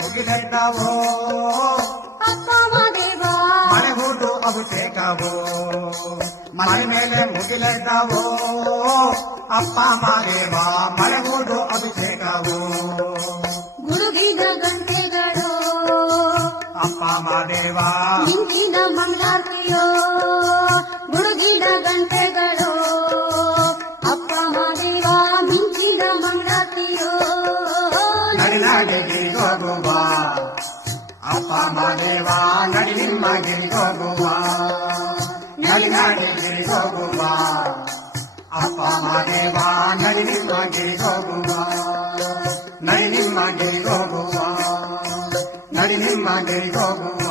ಮುಗಿಲೆದ್ದಾವೋ ಅಪ್ಪ ಮಾದೇವ ಮಳೆ ಹೂದು ಅಭಿಷೇಕವೋ ಮನೆ ಮೇಲೆ ಮುಗಿಲೆದ್ದಾವೋ ಅಪ್ಪ ಮಾದೇವ ಮಳೆ ಹೂದು ಅಭಿಷೇಕವೋ ಗುಡುಗಿದ ಗಂಟೆಗಳು ಅಪ್ಪ ಮಾದೇವ ಮಿಂಚಿನ ಮಂಗಳಾರತಿಯೋ ಗುಡುಗಿದ ಗಂಟೆಗಳು ಅಪ್ಪ ಮಾದೇವ ಮಿಂಚಿನ ಮಂಗಳಾರತಿಯೋ ನಡಿನಾಗೆ ಗಿರಿಗೋಗುವ ಅಪ್ಪ ಮಾದೇವ ನಡಿ ನಿಮ್ಮ ಗಿರಿಗೋಗುವ ನಡಿನಾಗೆ ಗಿರಿಗೋಗುವ ಅಪ್ಪ ಮಾದೇವ ನಡಿ ನಿಮ್ಮ ಗಿರಿಗೋಗುವ ನಡಿ ನಿಮ್ಮ ಗಿರಿಗೋಗುವ ನಡಿ ನಿಮ್ಮ ಗಿರಿಗೋಗುವ